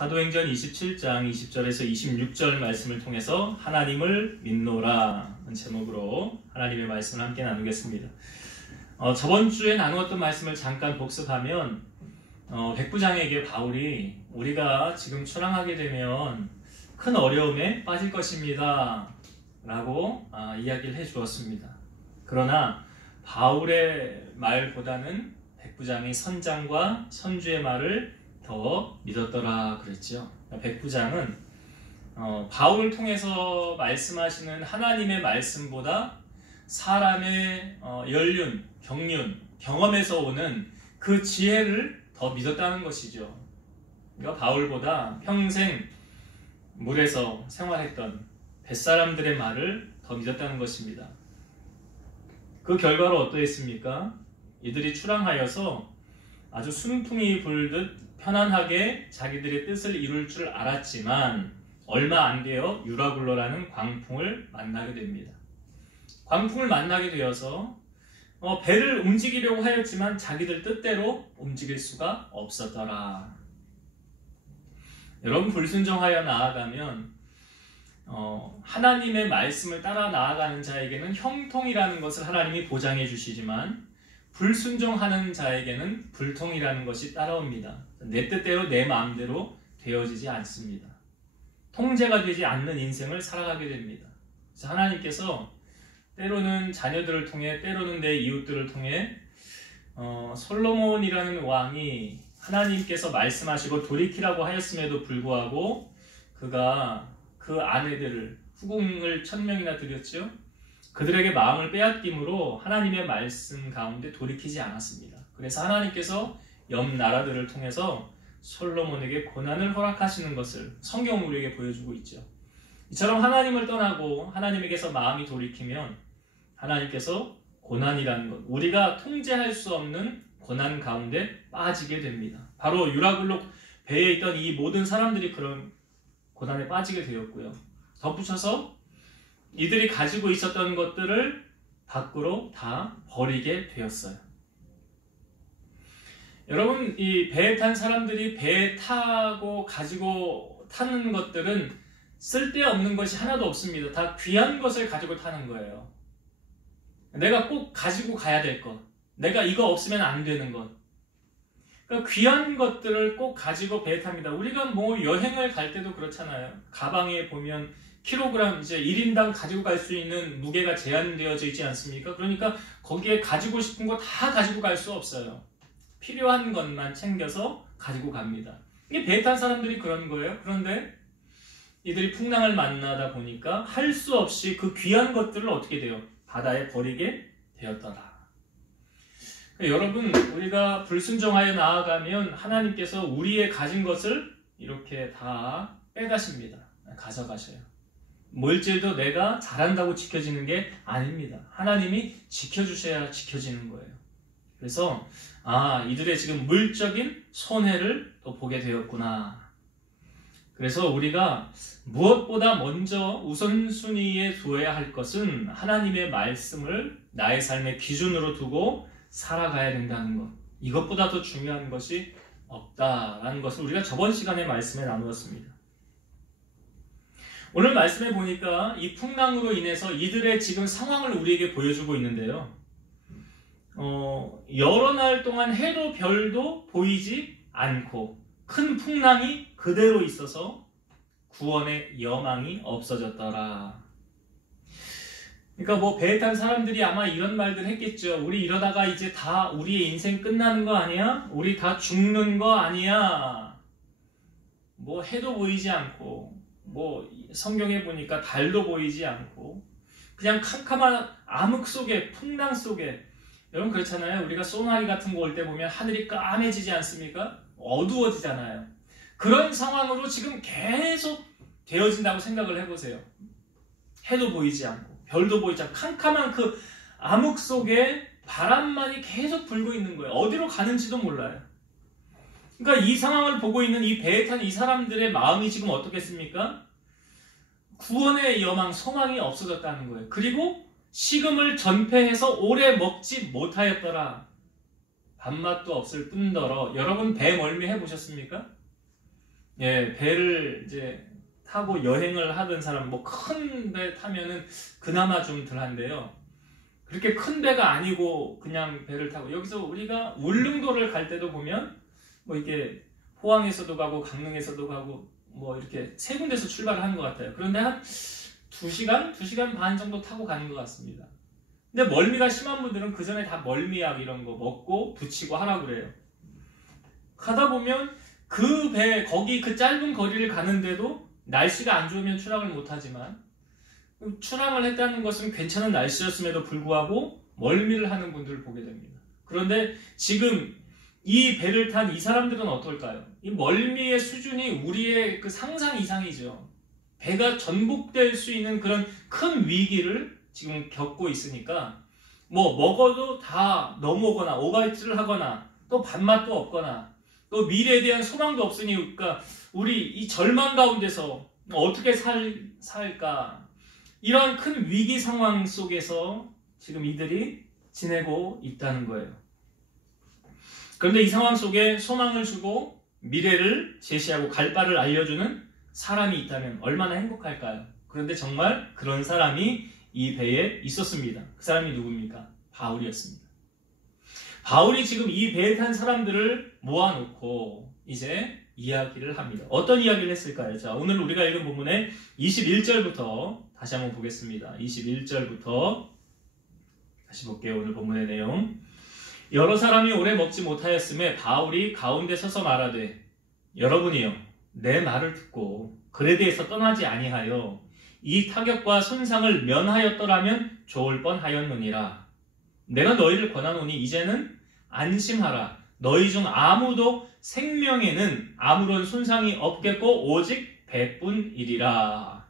사도행전 27장 20절에서 26절 말씀을 통해서 하나님을 믿노라 제목으로 하나님의 말씀을 함께 나누겠습니다. 저번 주에 나누었던 말씀을 잠깐 복습하면 백부장에게 바울이 우리가 지금 출항하게 되면 큰 어려움에 빠질 것입니다 라고 이야기를 해 주었습니다. 그러나 바울의 말보다는 백부장이 선장과 선주의 말을 더 믿었더라 그랬죠. 백부장은 바울을 통해서 말씀하시는 하나님의 말씀보다 사람의 연륜, 경륜, 경험에서 오는 그 지혜를 더 믿었다는 것이죠. 그러니까 바울보다 평생 물에서 생활했던 뱃사람들의 말을 더 믿었다는 것입니다. 그 결과로 어떠했습니까? 이들이 출항하여서 아주 순풍이 불듯 편안하게 자기들의 뜻을 이룰 줄 알았지만 얼마 안 되어 유라굴로라는 광풍을 만나게 됩니다. 광풍을 만나게 되어서 배를 움직이려고 하였지만 자기들 뜻대로 움직일 수가 없었더라. 여러분, 불순종하여 나아가면 하나님의 말씀을 따라 나아가는 자에게는 형통이라는 것을 하나님이 보장해 주시지만 불순종하는 자에게는 불통이라는 것이 따라옵니다. 내 뜻대로 내 마음대로 되어지지 않습니다. 통제가 되지 않는 인생을 살아가게 됩니다. 그래서 하나님께서 때로는 자녀들을 통해, 때로는 내 이웃들을 통해 솔로몬이라는 왕이 하나님께서 말씀하시고 돌이키라고 하였음에도 불구하고 그가 그 아내들을 후궁을 1000명이나 드렸죠. 그들에게 마음을 빼앗김으로 하나님의 말씀 가운데 돌이키지 않았습니다. 그래서 하나님께서 옆 나라들을 통해서 솔로몬에게 고난을 허락하시는 것을 성경은 우리에게 보여주고 있죠. 이처럼 하나님을 떠나고 하나님에게서 마음이 돌이키면 하나님께서 고난이라는 것, 우리가 통제할 수 없는 고난 가운데 빠지게 됩니다. 바로 유라굴로 배에 있던 이 모든 사람들이 그런 고난에 빠지게 되었고요. 덧붙여서 이들이 가지고 있었던 것들을 밖으로 다 버리게 되었어요. 여러분, 이 배에 탄 사람들이 배에 타고 가지고 타는 것들은 쓸데없는 것이 하나도 없습니다. 다 귀한 것을 가지고 타는 거예요. 내가 꼭 가지고 가야 될 것, 내가 이거 없으면 안 되는 것, 그러니까 귀한 것들을 꼭 가지고 배에 탑니다. 우리가 뭐 여행을 갈 때도 그렇잖아요. 가방에 보면 킬로그램, 이제 1인당 가지고 갈 수 있는 무게가 제한되어져 있지 않습니까? 그러니까 거기에 가지고 싶은 거 다 가지고 갈 수 없어요. 필요한 것만 챙겨서 가지고 갑니다. 이게 배에 탄 사람들이 그런 거예요. 그런데 이들이 풍랑을 만나다 보니까 할 수 없이 그 귀한 것들을 어떻게 돼요? 바다에 버리게 되었더라. 여러분, 우리가 불순종하여 나아가면 하나님께서 우리의 가진 것을 이렇게 다 빼가십니다. 가져가셔요. 물질도 내가 잘한다고 지켜지는 게 아닙니다. 하나님이 지켜주셔야 지켜지는 거예요. 그래서 이들의 지금 물적인 손해를 또 보게 되었구나. 그래서 우리가 무엇보다 먼저 우선순위에 두어야 할 것은 하나님의 말씀을 나의 삶의 기준으로 두고 살아가야 된다는 것. 이것보다 더 중요한 것이 없다라는 것을 우리가 저번 시간에 말씀에 나누었습니다. 오늘 말씀해 보니까 이 풍랑으로 인해서 이들의 지금 상황을 우리에게 보여주고 있는데요. 여러 날 동안 해도 별도 보이지 않고 큰 풍랑이 그대로 있어서 구원의 여망이 없어졌더라. 그러니까 뭐 배에 탄 사람들이 아마 이런 말들 했겠죠. 우리 이러다가 이제 다 우리의 인생 끝나는 거 아니야? 우리 다 죽는 거 아니야? 뭐 해도 보이지 않고, 뭐 성경에 보니까 달도 보이지 않고, 그냥 캄캄한 암흑 속에, 풍랑 속에. 여러분 그렇잖아요. 우리가 소나기 같은 거 올 때 보면 하늘이 까매지지 않습니까? 어두워지잖아요. 그런 상황으로 지금 계속 되어진다고 생각을 해보세요. 해도 보이지 않고 별도 보이지 않고 캄캄한 그 암흑 속에 바람만이 계속 불고 있는 거예요. 어디로 가는지도 몰라요. 그러니까 이 상황을 보고 있는 이 배에 탄 이 사람들의 마음이 지금 어떻겠습니까? 구원의 여망, 소망이 없어졌다는 거예요. 그리고 식음을 전폐해서 오래 먹지 못하였더라. 밥맛도 없을 뿐더러. 여러분 배 멀미 해보셨습니까? 예, 배를 이제 타고 여행을 하던 사람, 뭐 큰 배 타면은 그나마 좀 덜한데요. 그렇게 큰 배가 아니고 그냥 배를 타고, 여기서 우리가 울릉도를 갈 때도 보면 뭐 이렇게 포항에서도 가고 강릉에서도 가고 뭐 이렇게 세 군데서 출발을 하는 것 같아요. 그런데 한 2시간, 2시간 반 정도 타고 가는 것 같습니다. 근데 멀미가 심한 분들은 그 전에 다 멀미약 이런 거 먹고 붙이고 하라고 그래요. 가다 보면 그 배, 거기 그 짧은 거리를 가는데도 날씨가 안 좋으면 출항을 못하지만, 출항을 했다는 것은 괜찮은 날씨였음에도 불구하고 멀미를 하는 분들을 보게 됩니다. 그런데 지금 이 배를 탄 이 사람들은 어떨까요? 이 멀미의 수준이 우리의 그 상상 이상이죠. 배가 전복될 수 있는 그런 큰 위기를 지금 겪고 있으니까 뭐 먹어도 다 넘어오거나 오바이트를 하거나 또 밥맛도 없거나 또 미래에 대한 소망도 없으니까 우리 이 절망 가운데서 어떻게 살까, 이러한 큰 위기 상황 속에서 지금 이들이 지내고 있다는 거예요. 그런데 이 상황 속에 소망을 주고 미래를 제시하고 갈 바를 알려주는 사람이 있다면 얼마나 행복할까요? 그런데 정말 그런 사람이 이 배에 있었습니다. 그 사람이 누굽니까? 바울이었습니다. 바울이 지금 이 배에 탄 사람들을 모아놓고 이제 이야기를 합니다. 어떤 이야기를 했을까요? 자, 오늘 우리가 읽은 본문의 21절부터 다시 한번 보겠습니다. 21절부터 다시 볼게요. 오늘 본문의 내용. 여러 사람이 오래 먹지 못하였음에 바울이 가운데 서서 말하되, 여러분이여 내 말을 듣고 글에 대해서 떠나지 아니하여 이 타격과 손상을 면하였더라면 좋을 뻔하였느니라. 내가 너희를 권하노니 이제는 안심하라. 너희 중 아무도 생명에는 아무런 손상이 없겠고 오직 배뿐이리라.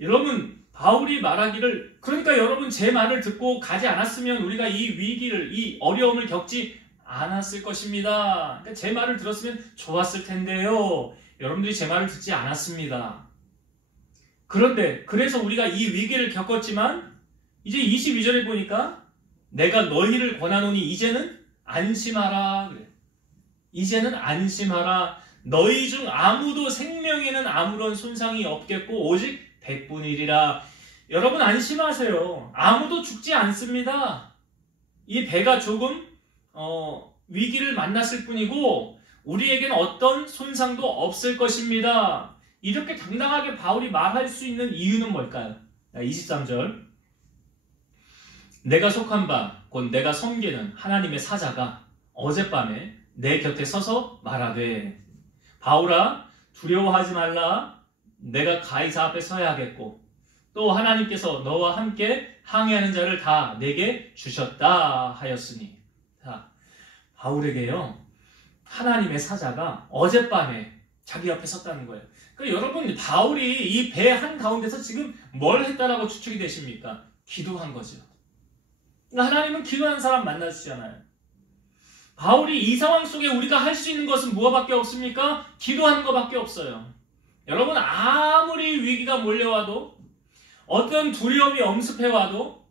여러분, 바울이 말하기를, 그러니까 여러분 제 말을 듣고 가지 않았으면 우리가 이 위기를, 이 어려움을 겪지 않았을 것입니다. 그러니까 제 말을 들었으면 좋았을 텐데요. 여러분들이 제 말을 듣지 않았습니다. 그런데 그래서 우리가 이 위기를 겪었지만 이제 22절에 보니까 내가 너희를 권하노니 이제는 안심하라 그래. 이제는 안심하라. 너희 중 아무도 생명에는 아무런 손상이 없겠고 오직 배뿐이리라. 여러분 안심하세요. 아무도 죽지 않습니다. 이 배가 조금 위기를 만났을 뿐이고 우리에게는 어떤 손상도 없을 것입니다. 이렇게 당당하게 바울이 말할 수 있는 이유는 뭘까요? 23절. 내가 속한 바 곧 내가 섬기는 하나님의 사자가 어젯밤에 내 곁에 서서 말하되, 바울아 두려워하지 말라. 내가 가이사 앞에 서야 하겠고 또 하나님께서 너와 함께 항해하는 자를 다 내게 주셨다 하였으니. 자, 바울에게요 하나님의 사자가 어젯밤에 자기 옆에 섰다는 거예요. 그러니까 여러분, 바울이 이 배 한가운데서 지금 뭘 했다라고 추측이 되십니까? 기도한 거죠. 그러니까 하나님은 기도하는 사람 만나주시잖아요. 바울이 이 상황 속에 우리가 할 수 있는 것은 무엇밖에 없습니까? 기도하는 것밖에 없어요. 여러분, 아무리 위기가 몰려와도 어떤 두려움이 엄습해와도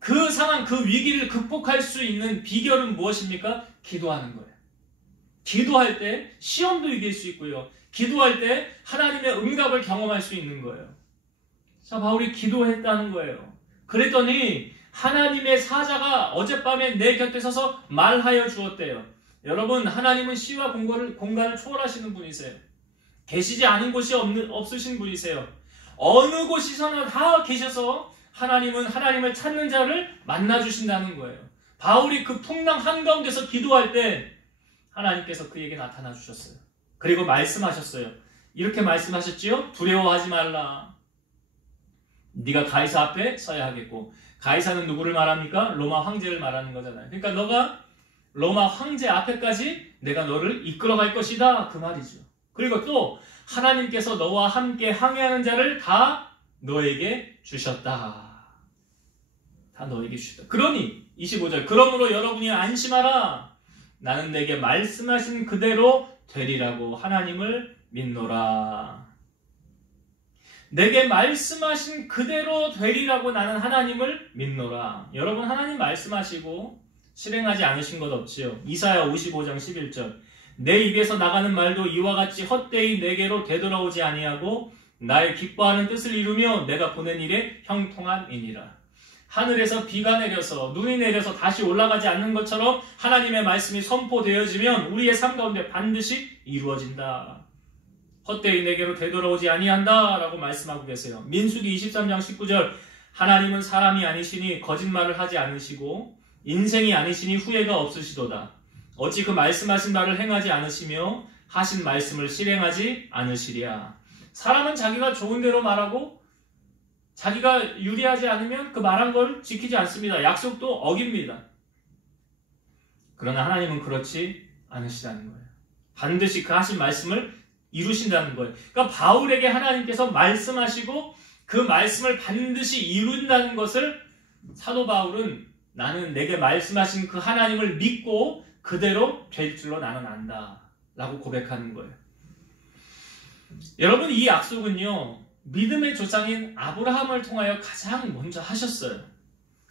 그 상황, 그 위기를 극복할 수 있는 비결은 무엇입니까? 기도하는 거예요. 기도할 때 시험도 이길 수 있고요. 기도할 때 하나님의 응답을 경험할 수 있는 거예요. 자, 바울이 기도했다는 거예요. 그랬더니 하나님의 사자가 어젯밤에 내 곁에 서서 말하여 주었대요. 여러분, 하나님은 시와 공간을 초월하시는 분이세요. 계시지 않은 곳이 없으신 분이세요. 어느 곳이서나 다 계셔서 하나님은 하나님을 찾는 자를 만나주신다는 거예요. 바울이 그 풍랑 한가운데서 기도할 때 하나님께서 그에게 나타나 주셨어요. 그리고 말씀하셨어요. 이렇게 말씀하셨지요? 두려워하지 말라. 네가 가이사 앞에 서야 하겠고, 가이사는 누구를 말합니까? 로마 황제를 말하는 거잖아요. 그러니까 너가 로마 황제 앞에까지 내가 너를 이끌어갈 것이다, 그 말이죠. 그리고 또 하나님께서 너와 함께 항해하는 자를 다 너에게 주셨다. 다 너에게 주셨다. 그러니 25절, 그러므로 여러분이 안심하라. 나는 내게 말씀하신 그대로 되리라고 하나님을 믿노라. 내게 말씀하신 그대로 되리라고 나는 하나님을 믿노라. 여러분, 하나님 말씀하시고 실행하지 않으신 것 없지요. 이사야 55장 11절. 내 입에서 나가는 말도 이와 같이 헛되이 내게로 되돌아오지 아니하고 나의 기뻐하는 뜻을 이루며 내가 보낸 일에 형통함이니라. 하늘에서 비가 내려서 눈이 내려서 다시 올라가지 않는 것처럼 하나님의 말씀이 선포되어지면 우리의 삶 가운데 반드시 이루어진다. 헛되이 내게로 되돌아오지 아니한다 라고 말씀하고 계세요. 민수기 23장 19절 하나님은 사람이 아니시니 거짓말을 하지 않으시고 인생이 아니시니 후회가 없으시도다. 어찌 그 말씀하신 바를 행하지 않으시며 하신 말씀을 실행하지 않으시랴. 사람은 자기가 좋은 대로 말하고 자기가 유리하지 않으면 그 말한 걸 지키지 않습니다. 약속도 어깁니다. 그러나 하나님은 그렇지 않으시다는 거예요. 반드시 그 하신 말씀을 이루신다는 거예요. 그러니까 바울에게 하나님께서 말씀하시고 그 말씀을 반드시 이룬다는 것을 사도 바울은 나는 내게 말씀하신 그 하나님을 믿고 그대로 될 줄로 나는 안다 라고 고백하는 거예요. 여러분, 이 약속은요 믿음의 조상인 아브라함을 통하여 가장 먼저 하셨어요.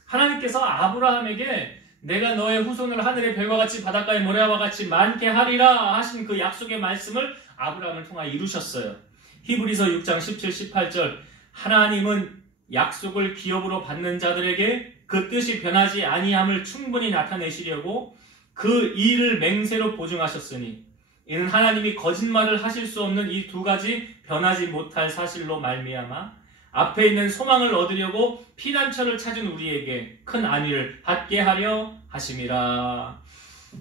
하나님께서 아브라함에게 내가 너의 후손을 하늘의 별과 같이 바닷가의 모래와 같이 많게 하리라 하신 그 약속의 말씀을 아브라함을 통하여 이루셨어요. 히브리서 6장 17, 18절 하나님은 약속을 기업으로 받는 자들에게 그 뜻이 변하지 아니함을 충분히 나타내시려고 그 일을 맹세로 보증하셨으니 이는 하나님이 거짓말을 하실 수 없는 이 두 가지 변하지 못할 사실로 말미암아 앞에 있는 소망을 얻으려고 피난처를 찾은 우리에게 큰 안위를 받게 하려 하심이라.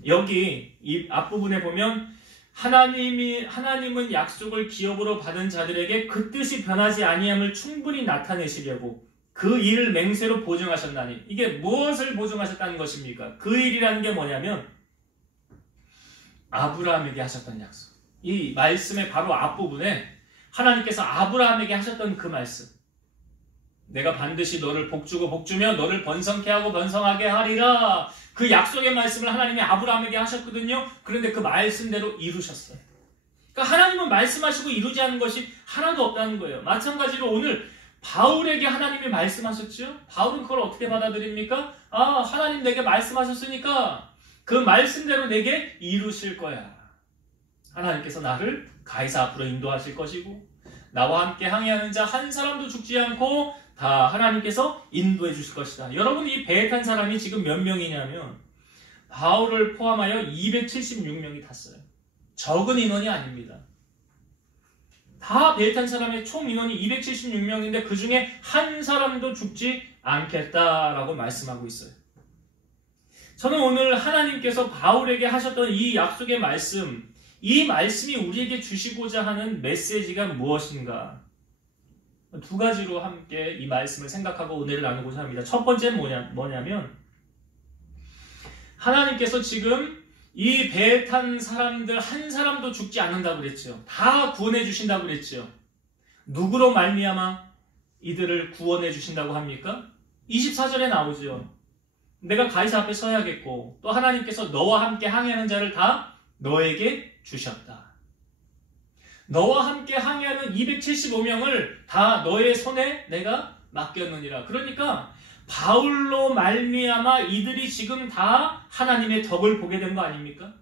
여기 이 앞부분에 보면 하나님은 약속을 기업으로 받은 자들에게 그 뜻이 변하지 아니함을 충분히 나타내시려고 그 일을 맹세로 보증하셨나니, 이게 무엇을 보증하셨다는 것입니까? 그 일이라는 게 뭐냐면 아브라함에게 하셨던 약속. 이 말씀의 바로 앞부분에 하나님께서 아브라함에게 하셨던 그 말씀, 내가 반드시 너를 복주고 복주며 너를 번성케 하고 번성하게 하리라, 그 약속의 말씀을 하나님이 아브라함에게 하셨거든요. 그런데 그 말씀대로 이루셨어요. 그러니까 하나님은 말씀하시고 이루지 않은 것이 하나도 없다는 거예요. 마찬가지로 오늘 바울에게 하나님이 말씀하셨죠. 바울은 그걸 어떻게 받아들입니까? 하나님 내게 말씀하셨으니까 그 말씀대로 내게 이루실 거야. 하나님께서 나를 가이사 앞으로 인도하실 것이고 나와 함께 항해하는 자 한 사람도 죽지 않고 다 하나님께서 인도해 주실 것이다. 여러분, 이 배에 탄 사람이 지금 몇 명이냐면 바울을 포함하여 276명이 탔어요. 적은 인원이 아닙니다. 다 배에 탄 사람의 총 인원이 276명인데 그 중에 한 사람도 죽지 않겠다라고 말씀하고 있어요. 저는 오늘 하나님께서 바울에게 하셨던 이 약속의 말씀, 이 말씀이 우리에게 주시고자 하는 메시지가 무엇인가? 두 가지로 함께 이 말씀을 생각하고 은혜를 나누고자 합니다. 첫 번째는 뭐냐면 하나님께서 지금 이 배에 탄 사람들 한 사람도 죽지 않는다고 그랬죠. 다 구원해 주신다고 그랬죠. 누구로 말미암아 이들을 구원해 주신다고 합니까? 24절에 나오죠. 내가 가이사 앞에 서야겠고 또 하나님께서 너와 함께 항해하는 자를 다 너에게 주셨다. 너와 함께 항해하는 275명을 다 너의 손에 내가 맡겼느니라. 그러니까 바울로 말미암아 이들이 지금 다 하나님의 덕을 보게 된 거 아닙니까?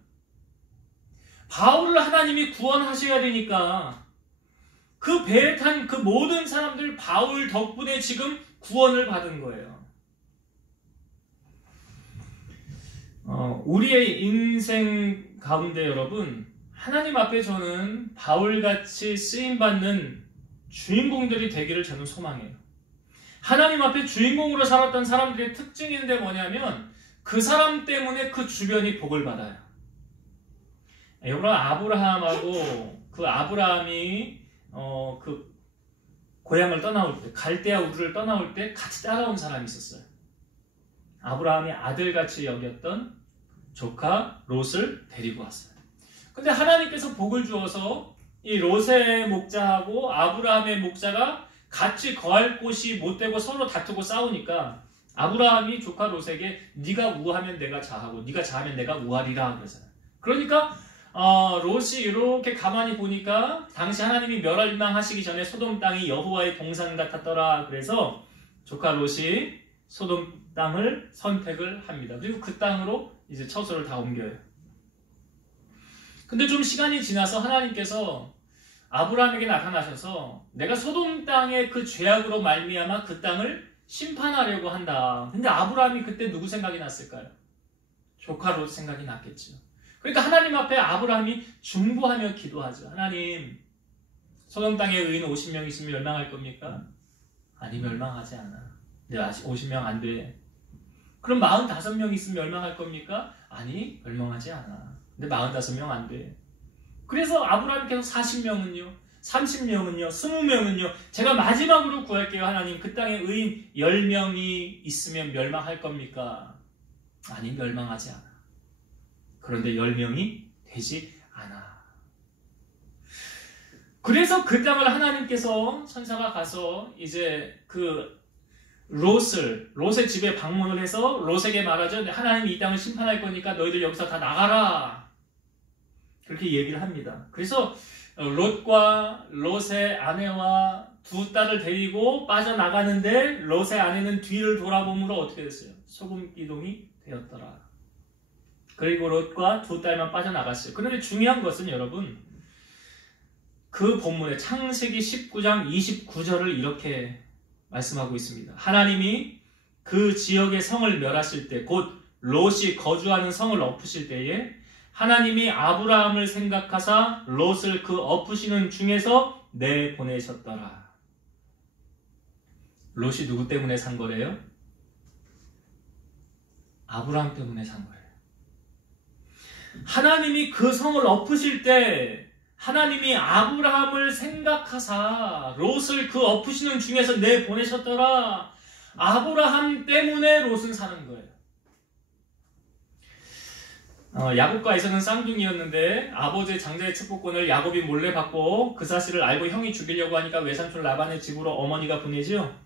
바울을 하나님이 구원하셔야 되니까 그 배에 탄 그 모든 사람들 바울 덕분에 지금 구원을 받은 거예요. 우리의 인생 가운데 여러분, 하나님 앞에 저는 바울같이 쓰임받는 주인공들이 되기를 저는 소망해요. 하나님 앞에 주인공으로 살았던 사람들의 특징인데 뭐냐면 그 사람 때문에 그 주변이 복을 받아요. 여러분, 아브라함하고 그 아브라함이 그 고향을 떠나올 때, 갈대아 우르를 떠나올 때 같이 따라온 사람이 있었어요. 아브라함이 아들같이 여겼던 조카 롯을 데리고 왔어요. 근데 하나님께서 복을 주어서 이 롯의 목자하고 아브라함의 목자가 같이 거할 곳이 못 되고 서로 다투고 싸우니까 아브라함이 조카 롯에게 네가 우하면 내가 자하고 네가 자하면 내가 우하리라 그러잖아요. 그러니까 롯이 이렇게 가만히 보니까 당시 하나님이 멸망하시기 전에 소돔 땅이 여호와의 동산 같았더라. 그래서 조카 롯이 소돔 땅을 선택을 합니다. 그리고 그 땅으로 이제 처소를 다 옮겨요. 근데 좀 시간이 지나서 하나님께서 아브라함에게 나타나셔서 내가 소돔 땅의 그 죄악으로 말미암아 그 땅을 심판하려고 한다. 근데 아브라함이 그때 누구 생각이 났을까요? 조카 롯 생각이 났겠죠. 그러니까 하나님 앞에 아브라함이 중보하며 기도하죠. 하나님, 소돔 땅에 의인 50명 있으면 멸망할 겁니까? 아니, 멸망하지 않아. 근데 아직 50명 안 돼. 그럼 45명 있으면 멸망할 겁니까? 아니, 멸망하지 않아. 근데 45명 안 돼. 그래서 아브라함께서 40명은요, 30명은요, 20명은요, 제가 마지막으로 구할게요. 하나님, 그 땅에 의인 10명이 있으면 멸망할 겁니까? 아니, 멸망하지 않아. 그런데 10명이 되지 않아. 그래서 그 땅을 하나님께서 천사가 가서 이제 그 롯의 집에 방문을 해서 롯에게 말하죠. 하나님이 이 땅을 심판할 거니까 너희들 여기서 다 나가라. 그렇게 얘기를 합니다. 그래서 롯과 롯의 아내와 두 딸을 데리고 빠져나가는데 롯의 아내는 뒤를 돌아보므로 어떻게 됐어요? 소금 기둥이 되었더라. 그리고 롯과 두 딸만 빠져나갔어요. 그런데 중요한 것은 여러분, 그 본문에 창세기 19장 29절을 이렇게 말씀하고 있습니다. 하나님이 그 지역의 성을 멸하실 때, 곧 롯이 거주하는 성을 엎으실 때에 하나님이 아브라함을 생각하사 롯을 그 엎으시는 중에서 내보내셨더라. 롯이 누구 때문에 산 거래요? 아브라함 때문에 산 거예요. 하나님이 그 성을 엎으실 때 하나님이 아브라함을 생각하사 롯을 그 엎으시는 중에서 내보내셨더라. 아브라함 때문에 롯은 사는 거예요. 야곱과에서는 쌍둥이였는데 아버지의 장자의 축복권을 야곱이 몰래 받고 그 사실을 알고 형이 죽이려고 하니까 외삼촌 라반의 집으로 어머니가 보내죠.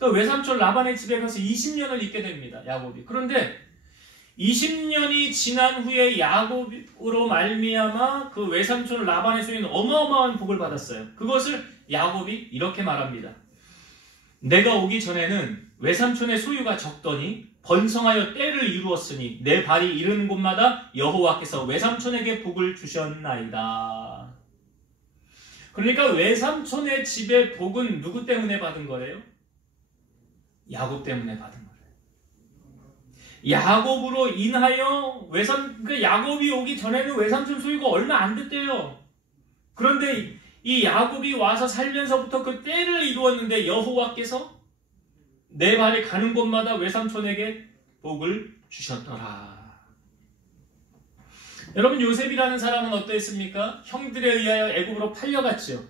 그 외삼촌 라반의 집에 가서 20년을 있게 됩니다. 야곱이. 그런데 20년이 지난 후에 야곱으로 말미암아 그 외삼촌 라반의 소유는 어마어마한 복을 받았어요. 그것을 야곱이 이렇게 말합니다. 내가 오기 전에는 외삼촌의 소유가 적더니 번성하여 때를 이루었으니 내 발이 이르는 곳마다 여호와께서 외삼촌에게 복을 주셨나이다. 그러니까 외삼촌의 집의 복은 누구 때문에 받은 거래요? 야곱 때문에 받은 거예요. 야곱으로 인하여 야곱이 오기 전에는 외삼촌 소유가 얼마 안 됐대요. 그런데 이 야곱이 와서 살면서부터 그 때를 이루었는데 여호와께서 내 발이 가는 곳마다 외삼촌에게 복을 주셨더라. 여러분, 요셉이라는 사람은 어떠했습니까? 형들에 의하여 애굽으로 팔려갔죠.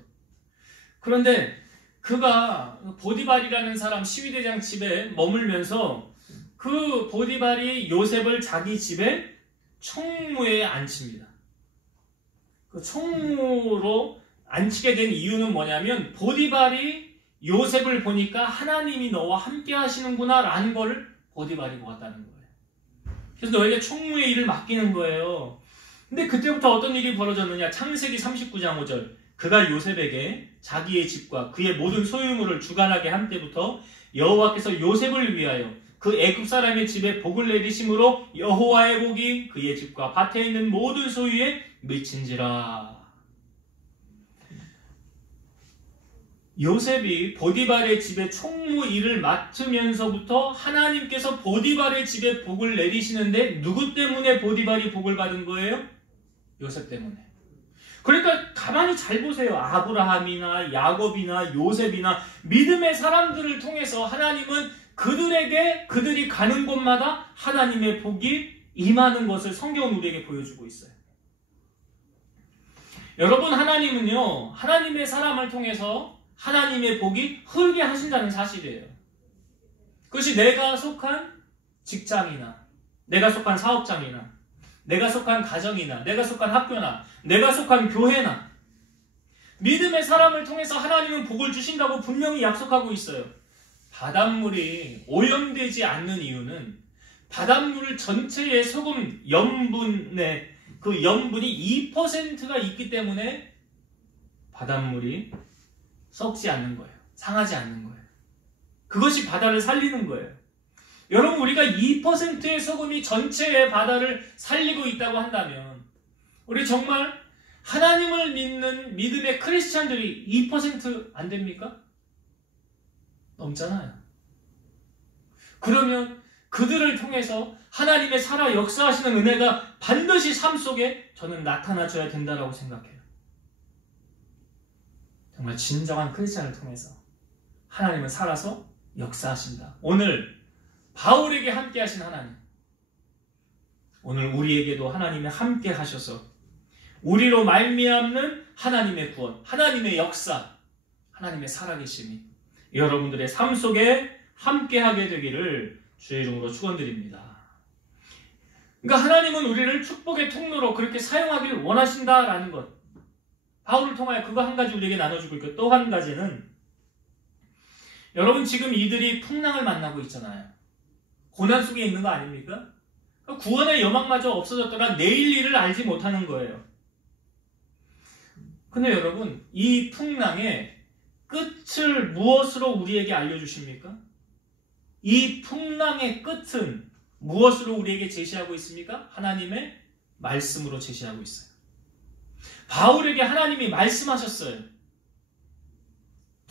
그런데 그가 보디발이라는 사람 시위대장 집에 머물면서 그 보디발이 요셉을 자기 집에 총무에 앉힙니다. 그 총무로 앉히게 된 이유는 뭐냐면 보디발이 요셉을 보니까 하나님이 너와 함께 하시는구나 라는 걸 보디발이 보았다는 거예요. 그래서 너에게 총무의 일을 맡기는 거예요. 근데 그때부터 어떤 일이 벌어졌느냐? 창세기 39장 5절. 그가 요셉에게 자기의 집과 그의 모든 소유물을 주관하게 한 때부터 여호와께서 요셉을 위하여 그 애굽 사람의 집에 복을 내리심으로 여호와의 복이 그의 집과 밭에 있는 모든 소유에 미친지라. 요셉이 보디발의 집에 총무 일을 맡으면서부터 하나님께서 보디발의 집에 복을 내리시는데 누구 때문에 보디발이 복을 받은 거예요? 요셉 때문에. 그러니까 가만히 잘 보세요. 아브라함이나 야곱이나 요셉이나 믿음의 사람들을 통해서 하나님은 그들에게 그들이 가는 곳마다 하나님의 복이 임하는 것을 성경은 우리에게 보여주고 있어요. 여러분, 하나님은요, 하나님의 사람을 통해서 하나님의 복이 흐르게 하신다는 사실이에요. 그것이 내가 속한 직장이나 내가 속한 사업장이나 내가 속한 가정이나 내가 속한 학교나 내가 속한 교회나 믿음의 사람을 통해서 하나님은 복을 주신다고 분명히 약속하고 있어요. 바닷물이 오염되지 않는 이유는 바닷물 전체의 소금 염분의 그 염분이 2%가 있기 때문에 바닷물이 썩지 않는 거예요. 상하지 않는 거예요. 그것이 바다를 살리는 거예요. 여러분, 우리가 2%의 소금이 전체의 바다를 살리고 있다고 한다면 우리 정말 하나님을 믿는 믿음의 크리스찬들이 2% 안 됩니까? 넘잖아요. 그러면 그들을 통해서 하나님의 살아 역사하시는 은혜가 반드시 삶 속에 저는 나타나줘야 된다고 생각해요. 정말 진정한 크리스찬을 통해서 하나님은 살아서 역사하신다. 오늘 바울에게 함께 하신 하나님, 오늘 우리에게도 하나님이 함께 하셔서 우리로 말미암는 하나님의 구원, 하나님의 역사, 하나님의 살아계심이 여러분들의 삶 속에 함께하게 되기를 주의 이름으로 축원드립니다. 그러니까 하나님은 우리를 축복의 통로로 그렇게 사용하기를 원하신다라는 것, 바울을 통하여 그거 한 가지 우리에게 나눠주고 있고, 또 한 가지는 여러분 지금 이들이 풍랑을 만나고 있잖아요. 고난 속에 있는 거 아닙니까? 구원의 여망마저 없어졌더라 내일 일을 알지 못하는 거예요. 근데 여러분, 이 풍랑의 끝을 무엇으로 우리에게 알려주십니까? 이 풍랑의 끝은 무엇으로 우리에게 제시하고 있습니까? 하나님의 말씀으로 제시하고 있어요. 바울에게 하나님이 말씀하셨어요.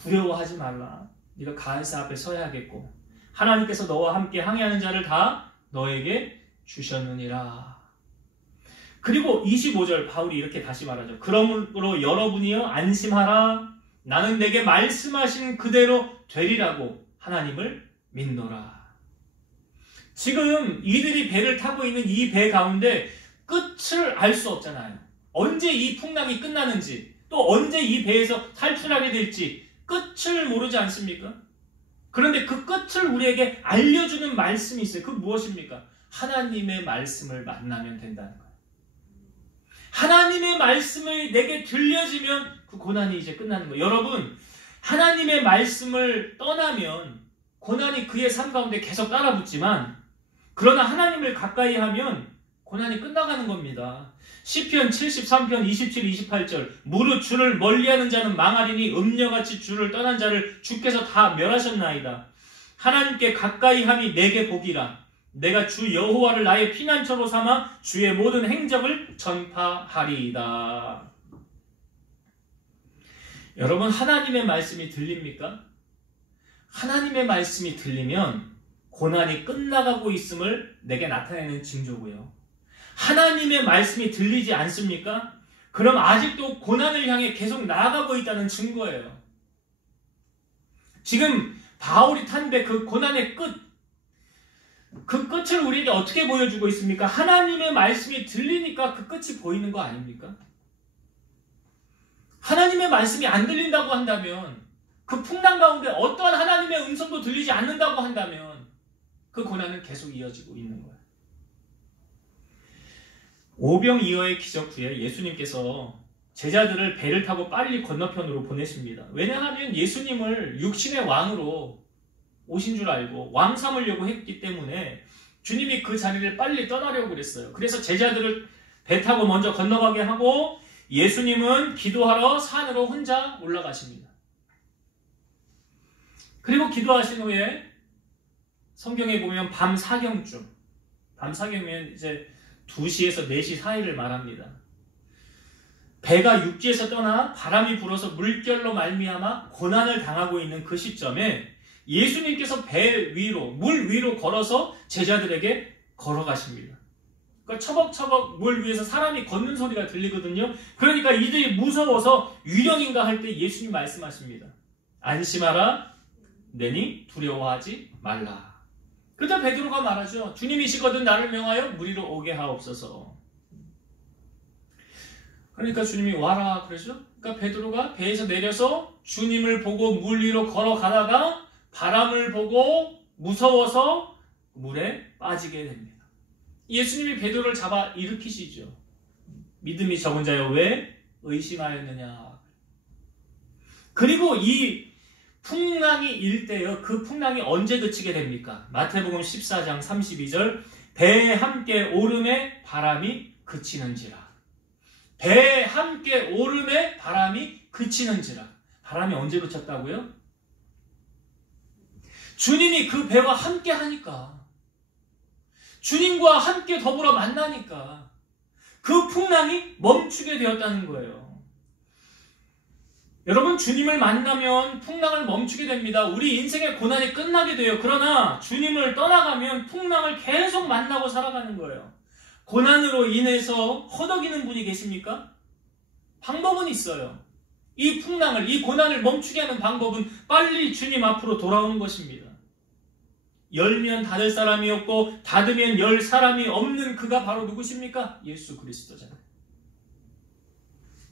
두려워하지 말라. 네가 가이사 앞에 서야겠고 하나님께서 너와 함께 항해하는 자를 다 너에게 주셨느니라. 그리고 25절 바울이 이렇게 다시 말하죠. 그러므로 여러분이여 안심하라. 나는 내게 말씀하신 그대로 되리라고 하나님을 믿노라. 지금 이들이 배를 타고 있는 이 배 가운데 끝을 알 수 없잖아요. 언제 이 풍랑이 끝나는지, 또 언제 이 배에서 탈출하게 될지 끝을 모르지 않습니까? 그런데 그 끝을 우리에게 알려주는 말씀이 있어요. 그 무엇입니까? 하나님의 말씀을 만나면 된다는 거예요. 하나님의 말씀이 내게 들려지면 그 고난이 이제 끝나는 거예요. 여러분, 하나님의 말씀을 떠나면 고난이 그의 삶 가운데 계속 따라붙지만, 그러나 하나님을 가까이 하면 고난이 끝나가는 겁니다. 시편 73편 27, 28절 무릇 주를 멀리하는 자는 망하리니 음녀같이 주를 떠난 자를 주께서 다 멸하셨나이다. 하나님께 가까이 함이 내게 복이라. 내가 주 여호와를 나의 피난처로 삼아 주의 모든 행적을 전파하리이다. 여러분, 하나님의 말씀이 들립니까? 하나님의 말씀이 들리면 고난이 끝나가고 있음을 내게 나타내는 징조고요. 하나님의 말씀이 들리지 않습니까? 그럼 아직도 고난을 향해 계속 나아가고 있다는 증거예요. 지금 바울이 탄 배 그 고난의 끝, 그 끝을 우리에게 어떻게 보여주고 있습니까? 하나님의 말씀이 들리니까 그 끝이 보이는 거 아닙니까? 하나님의 말씀이 안 들린다고 한다면, 그 풍랑 가운데 어떠한 하나님의 음성도 들리지 않는다고 한다면 그 고난은 계속 이어지고 있는 거예요. 오병이어의 기적 후에 예수님께서 제자들을 배를 타고 빨리 건너편으로 보냈습니다. 왜냐하면 예수님을 육신의 왕으로 오신 줄 알고 왕 삼으려고 했기 때문에 주님이 그 자리를 빨리 떠나려고 그랬어요. 그래서 제자들을 배 타고 먼저 건너가게 하고 예수님은 기도하러 산으로 혼자 올라가십니다. 그리고 기도하신 후에 성경에 보면 밤 사경쯤, 밤 사경이면 이제 2시에서 4시 사이를 말합니다. 배가 육지에서 떠나 바람이 불어서 물결로 말미암아 고난을 당하고 있는 그 시점에 예수님께서 배 위로, 물 위로 걸어서 제자들에게 걸어가십니다. 그러니까 처벅처벅 물 위에서 사람이 걷는 소리가 들리거든요. 그러니까 이들이 무서워서 유령인가 할 때 예수님 말씀하십니다. 안심하라, 내니 두려워하지 말라. 그때 베드로가 말하죠. 주님이시거든 나를 명하여 물 위로 오게 하옵소서. 그러니까 주님이 와라 그러죠. 그러니까 베드로가 배에서 내려서 주님을 보고 물 위로 걸어가다가 바람을 보고 무서워서 물에 빠지게 됩니다. 예수님이 베드로를 잡아 일으키시죠. 믿음이 적은 자여 왜 의심하였느냐. 그리고 이 풍랑이 일 때요. 그 풍랑이 언제 그치게 됩니까? 마태복음 14장 32절 배에 함께 오름에 바람이 그치는지라. 배에 함께 오름에 바람이 그치는지라. 바람이 언제 그쳤다고요? 주님이 그 배와 함께 하니까, 주님과 함께 더불어 만나니까, 그 풍랑이 멈추게 되었다는 거예요. 여러분, 주님을 만나면 풍랑을 멈추게 됩니다. 우리 인생의 고난이 끝나게 돼요. 그러나 주님을 떠나가면 풍랑을 계속 만나고 살아가는 거예요. 고난으로 인해서 허덕이는 분이 계십니까? 방법은 있어요. 이 풍랑을, 이 고난을 멈추게 하는 방법은 빨리 주님 앞으로 돌아오는 것입니다. 열면 닫을 사람이 없고 닫으면 열 사람이 없는 그가 바로 누구십니까? 예수 그리스도잖아요.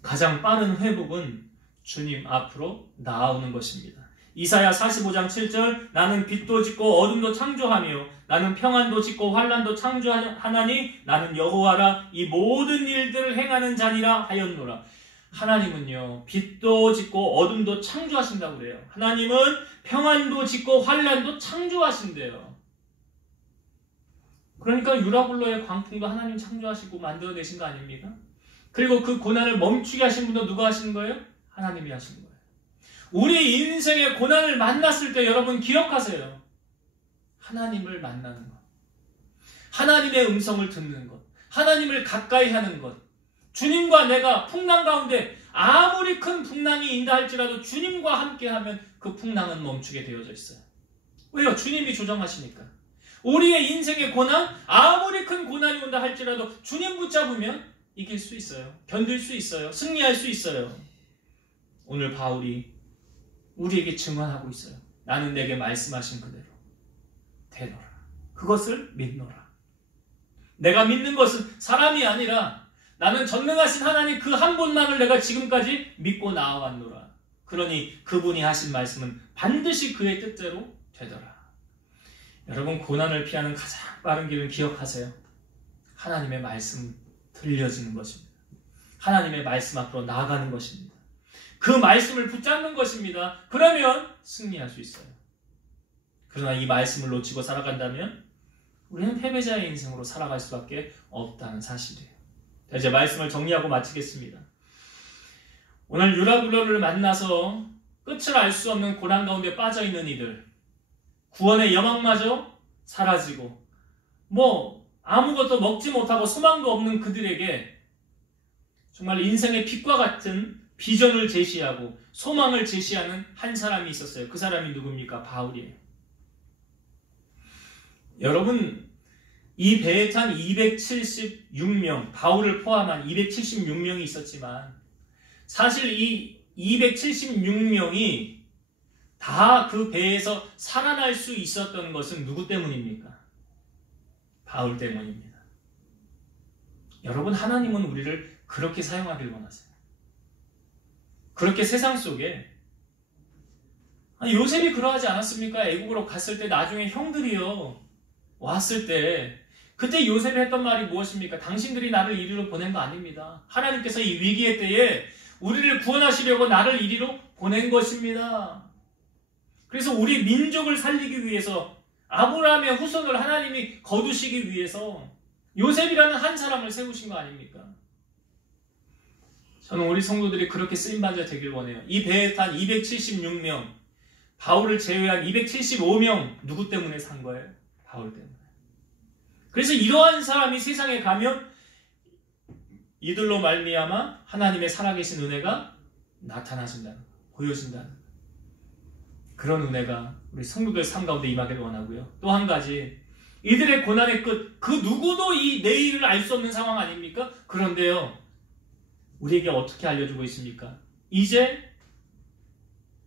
가장 빠른 회복은 주님 앞으로 나아오는 것입니다. 이사야 45장 7절 나는 빛도 짓고 어둠도 창조하며 나는 평안도 짓고 환난도 창조하나니 나는 여호와라 이 모든 일들을 행하는 자니라 하였노라. 하나님은요, 빛도 짓고 어둠도 창조하신다고 그래요. 하나님은 평안도 짓고 환난도 창조하신대요. 그러니까 유라굴로의 광풍도 하나님 창조하시고 만들어내신 거 아닙니까? 그리고 그 고난을 멈추게 하신 분도 누가 하시는 거예요? 하나님이 하시는 거예요. 우리 인생의 고난을 만났을 때 여러분 기억하세요. 하나님을 만나는 것, 하나님의 음성을 듣는 것, 하나님을 가까이 하는 것, 주님과 내가 풍랑 가운데 아무리 큰 풍랑이 인다 할지라도 주님과 함께하면 그 풍랑은 멈추게 되어져 있어요. 왜요? 주님이 조정하시니까. 우리의 인생의 고난, 아무리 큰 고난이 온다 할지라도 주님 붙잡으면 이길 수 있어요. 견딜 수 있어요. 승리할 수 있어요. 오늘 바울이 우리에게 증언하고 있어요. 나는 내게 말씀하신 그대로 되노라. 그것을 믿노라. 내가 믿는 것은 사람이 아니라 나는 전능하신 하나님 그 한 분만을 내가 지금까지 믿고 나아왔노라. 그러니 그분이 하신 말씀은 반드시 그의 뜻대로 되더라. 여러분, 고난을 피하는 가장 빠른 길을 기억하세요. 하나님의 말씀 들려지는 것입니다. 하나님의 말씀 앞으로 나아가는 것입니다. 그 말씀을 붙잡는 것입니다. 그러면 승리할 수 있어요. 그러나 이 말씀을 놓치고 살아간다면 우리는 패배자의 인생으로 살아갈 수밖에 없다는 사실이에요. 이제 말씀을 정리하고 마치겠습니다. 오늘 유라굴로를 만나서 끝을 알 수 없는 고난 가운데 빠져있는 이들, 구원의 여망마저 사라지고 아무것도 먹지 못하고 소망도 없는 그들에게 정말 인생의 빛과 같은 비전을 제시하고 소망을 제시하는 한 사람이 있었어요. 그 사람이 누굽니까? 바울이에요. 여러분, 이 배에 탄 276명, 바울을 포함한 276명이 있었지만 사실 이 276명이 다 그 배에서 살아날 수 있었던 것은 누구 때문입니까? 바울 때문입니다. 여러분, 하나님은 우리를 그렇게 사용하길 원하세요. 그렇게 세상 속에 요셉이 그러하지 않았습니까? 애국으로 갔을 때 나중에 형들이요 왔을 때 그때 요셉이 했던 말이 무엇입니까? 당신들이 나를 이리로 보낸 거 아닙니다. 하나님께서 이 위기의 때에 우리를 구원하시려고 나를 이리로 보낸 것입니다. 그래서 우리 민족을 살리기 위해서 아브라함의 후손을 하나님이 거두시기 위해서 요셉이라는 한 사람을 세우신 거 아닙니까? 저는 우리 성도들이 그렇게 쓰임받아 되길 원해요. 이 배에 탄 276명, 바울을 제외한 275명 누구 때문에 산 거예요? 바울 때문에. 그래서 이러한 사람이 세상에 가면 이들로 말미암아 하나님의 살아계신 은혜가 나타나신다는 거, 보여진다는 거. 그런 은혜가 우리 성도들 삶 가운데 임하길 원하고요. 또 한 가지, 이들의 고난의 끝, 그 누구도 이 내일을 알 수 없는 상황 아닙니까? 그런데요, 우리에게 어떻게 알려주고 있습니까? 이제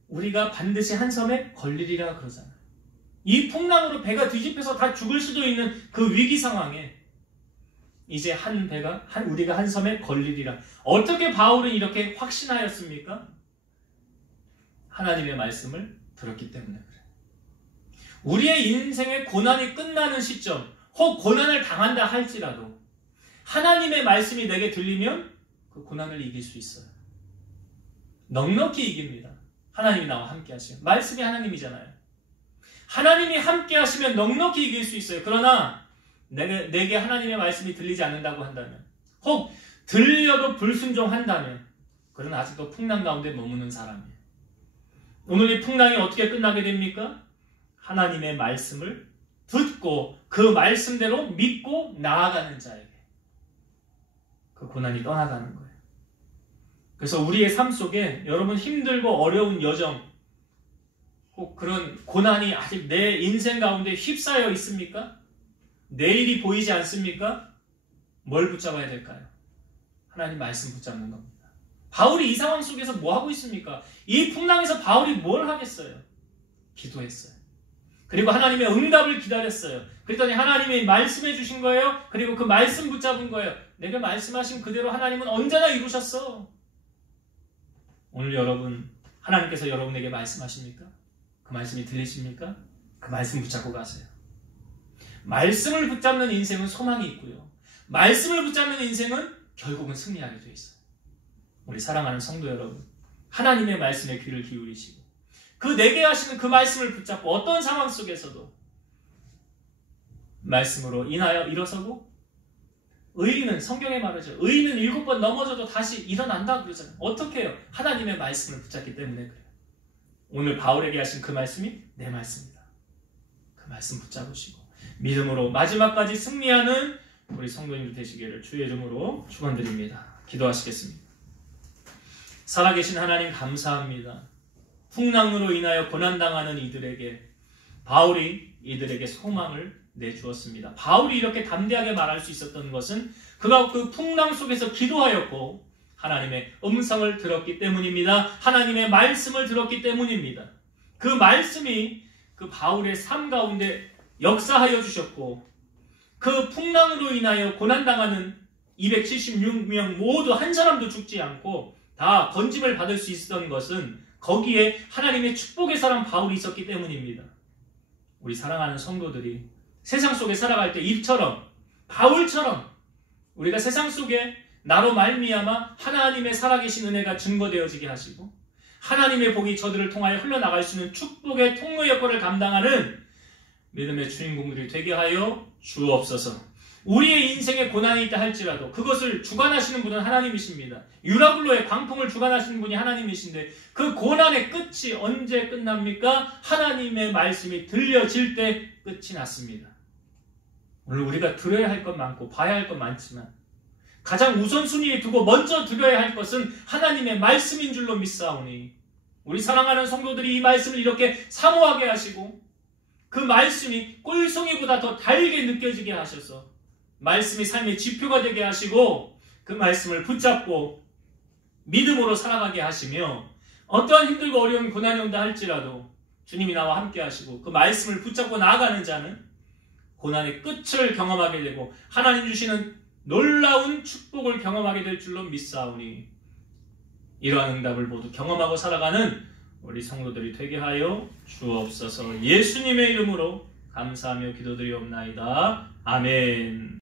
우리가 반드시 한 섬에 걸리리라 그러잖아요. 이 풍랑으로 배가 뒤집혀서 다 죽을 수도 있는 그 위기 상황에 이제 우리가 한 섬에 걸리리라. 어떻게 바울은 이렇게 확신하였습니까? 하나님의 말씀을 들었기 때문에 그래요. 우리의 인생의 고난이 끝나는 시점, 혹 고난을 당한다 할지라도 하나님의 말씀이 내게 들리면 그 고난을 이길 수 있어요. 넉넉히 이깁니다. 하나님이 나와 함께 하시면. 말씀이 하나님이잖아요. 하나님이 함께 하시면 넉넉히 이길 수 있어요. 그러나 내게 하나님의 말씀이 들리지 않는다고 한다면, 혹 들려도 불순종한다면, 그는 아직도 풍랑 가운데 머무는 사람이에요. 오늘 이 풍랑이 어떻게 끝나게 됩니까? 하나님의 말씀을 듣고 그 말씀대로 믿고 나아가는 자에게. 그 고난이 떠나가는 거예요. 그래서 우리의 삶 속에 여러분 힘들고 어려운 여정, 혹 그런 고난이 아직 내 인생 가운데 휩싸여 있습니까? 내일이 보이지 않습니까? 뭘 붙잡아야 될까요? 하나님 말씀 붙잡는 겁니다. 바울이 이 상황 속에서 뭐 하고 있습니까? 이 풍랑에서 바울이 뭘 하겠어요? 기도했어요. 그리고 하나님의 응답을 기다렸어요. 그랬더니 하나님이 말씀해 주신 거예요. 그리고 그 말씀 붙잡은 거예요. 내가 말씀하신 그대로 하나님은 언제나 이루셨어. 오늘 여러분, 하나님께서 여러분에게 말씀하십니까? 그 말씀이 들리십니까? 그 말씀 붙잡고 가세요. 말씀을 붙잡는 인생은 소망이 있고요. 말씀을 붙잡는 인생은 결국은 승리하게 되어 있어요. 우리 사랑하는 성도 여러분, 하나님의 말씀에 귀를 기울이시고 그 내게 하시는 그 말씀을 붙잡고 어떤 상황 속에서도 말씀으로 인하여 일어서고, 의인은 성경에 말하죠. 의인은 7번 넘어져도 다시 일어난다 그러잖아요. 어떻게 해요? 하나님의 말씀을 붙잡기 때문에 그래요. 오늘 바울에게 하신 그 말씀이 내 말씀이다. 그 말씀 붙잡으시고 믿음으로 마지막까지 승리하는 우리 성도님들 되시기를 주의 이름으로 축원드립니다. 기도하시겠습니다. 살아계신 하나님 감사합니다. 풍랑으로 인하여 고난당하는 이들에게 바울이 이들에게 소망을 내주었습니다. 바울이 이렇게 담대하게 말할 수 있었던 것은 그가 그 풍랑 속에서 기도하였고 하나님의 음성을 들었기 때문입니다. 하나님의 말씀을 들었기 때문입니다. 그 말씀이 그 바울의 삶 가운데 역사하여 주셨고, 그 풍랑으로 인하여 고난당하는 276명 모두 한 사람도 죽지 않고 다 건짐을 받을 수 있었던 것은 거기에 하나님의 축복의 사람 바울이 있었기 때문입니다. 우리 사랑하는 성도들이 세상 속에 살아갈 때 이처럼, 바울처럼 우리가 세상 속에 나로 말미암아 하나님의 살아계신 은혜가 증거되어지게 하시고 하나님의 복이 저들을 통하여 흘러나갈 수 있는 축복의 통로 역할을 감당하는 믿음의 주인공들이 되게 하여 주옵소서. 우리의 인생에 고난이 있다 할지라도 그것을 주관하시는 분은 하나님이십니다. 유라굴로의 광풍을 주관하시는 분이 하나님이신데 그 고난의 끝이 언제 끝납니까? 하나님의 말씀이 들려질 때 끝이 났습니다. 오늘 우리가 들어야 할 것 많고 봐야 할 것 많지만 가장 우선순위에 두고 먼저 들어야 할 것은 하나님의 말씀인 줄로 믿사오니 우리 사랑하는 성도들이 이 말씀을 이렇게 사모하게 하시고 그 말씀이 꿀송이보다 더 달게 느껴지게 하셔서 말씀이 삶의 지표가 되게 하시고 그 말씀을 붙잡고 믿음으로 살아가게 하시며 어떠한 힘들고 어려운 고난이 온다 할지라도 주님이 나와 함께 하시고 그 말씀을 붙잡고 나아가는 자는 고난의 끝을 경험하게 되고 하나님 주시는 놀라운 축복을 경험하게 될 줄로 믿사오니 이러한 응답을 모두 경험하고 살아가는 우리 성도들이 되게 하여 주옵소서. 예수님의 이름으로 감사하며 기도드리옵나이다. 아멘.